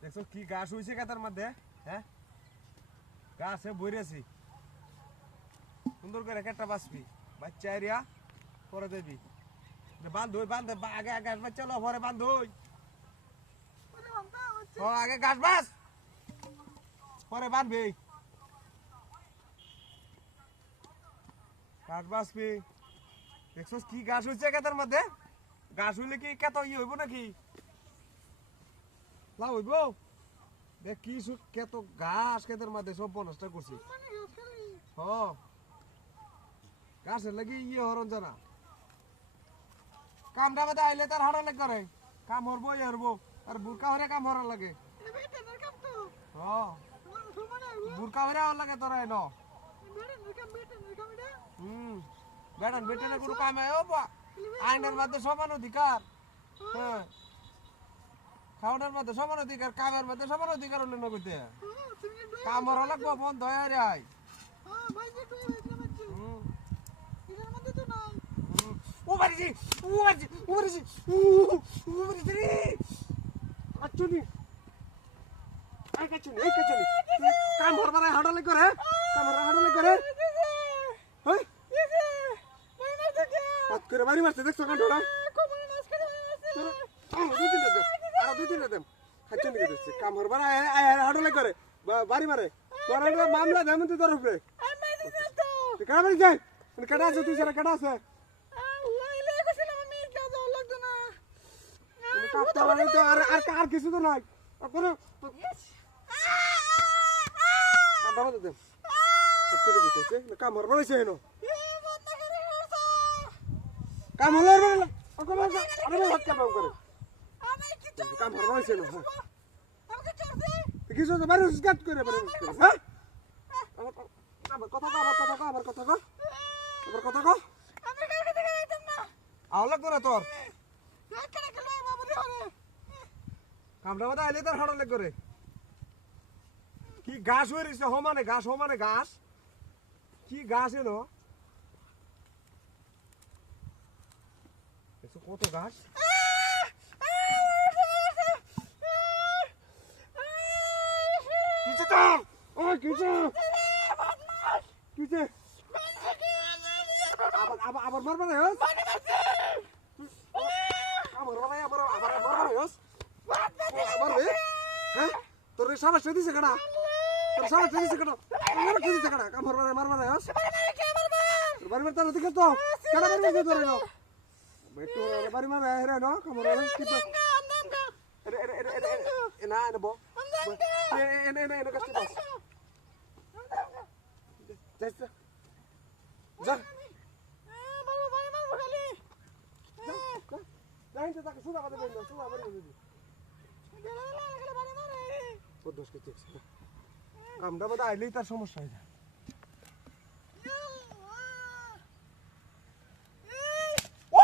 দেখছো কি ঘাস হইছে কাতার মধ্যে, হ্যাঁ গাছে বইরেছি সুন্দর করে একটা বাঁচবি বাচ্চা এরিয়া পরে দেবি বান্ধই বান্ধ আগে ঘাস বাচ্চা লো পরে বান্ধই আগে ঘাস বাস পরে বাঁধবি ঘাস বাঁচবি। দেখছো কি ঘাস হইছে কাতার মধ্যে, ঘাস হইলে কি কত ইয়ে হইব নাকি লাভ হইব? দেখ কি কত ঘাস ক্ষেতের মধ্যে সব বনসটা করছি। হ গাছের লাগি ইয়ে হরণ জানা কামটা বাদে আইলে তার হাড়া লেগ করে কাম হরবো ইয়ে হরবো আর বুরকা হরে কাম হরার লাগে। হ বুরকা হরে হওয়ার লাগে তোরা এন বেটান বেটানে কোনো কামে আইনের মধ্যে সমান অধিকার, হ্যাঁ খাওয়ানোর মধ্যে সমান অধিকার, কামের মধ্যে সমান অধিকার হলে নগদে কাম হরা লাগবো বন্ধ হয়ে আয়। ও বাড়িছি ও বাড়িছি ও বাড়িছি ও বাড়িছি রে আচ্ছুনি এই কাচ্ছুনি কাম হরবার হাড়লে করে কাম হরবার হাড়লে করে হই পাত করে বাড়ি মারছে দেখছো কান্ডটা আর দুই তিনটা দেম খাচ্ছুনি দিচ্ছে কাম হরবার হাড়লে করে বাড়ি মারে তোরা মামলা দেম তুই তোর উপরে তুই কাম বাড়ি যাই কাটা আছে তুই সারা কাটা আছে আর কিছু তো নাই কোনো কাম হরবার হয়েছে হেন কাম হলে কাম করে কাম হরবার হয়েছে কিছু বাড়ি গাছ করে হ্যাঁ কথা কো আবার কথা কো আওলাগ করে তোর কামটা বাদা আইলে তার হাড়া লেগ করে কি ঘাস হয়ে রয়েছে সমানে ঘাস কি ঘাস এলো কত ঘাস কিছে তোর ও কিছে আবার মারবা না হ্যাঁ তোর সাবাস দিছে কেনা তোর সাবাস দিছে কেনা দিছে কেনা কাম মারবা না বাড়ি মারতে না দেখে তো কেনা বাড়ি তোর একটু বাড়ি মারা হেরে না কামর না এনে বো এনে কষ্ট বাস যা যাইতে তাকে সুদা বাদে দেন সুদা বাড়ি দিবি পদ্মস কে চেক কামটা বাদে আইলেই তার সমস্যা হয়ে যায়। ও